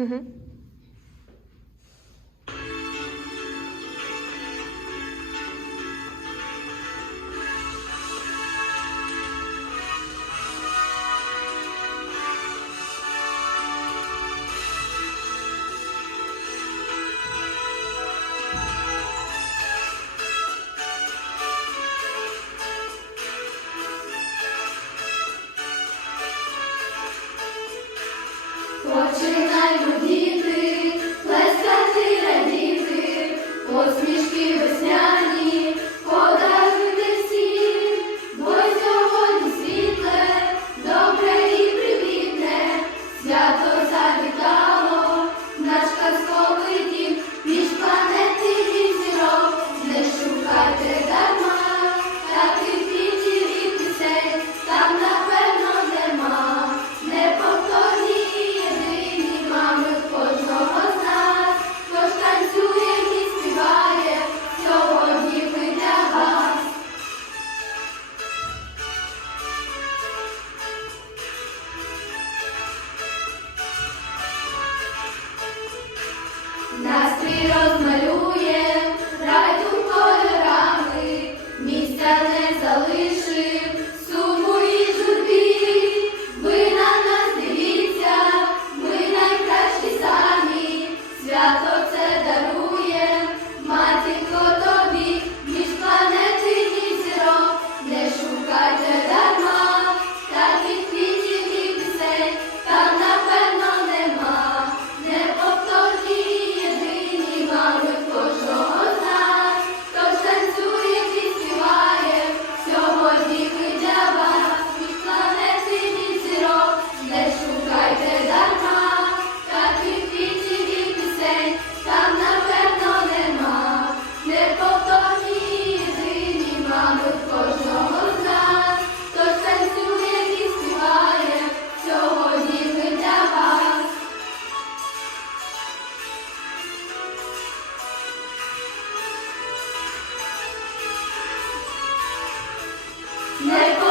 Mm-hmm. meio-dia. Настрій розмалюй. 내 것.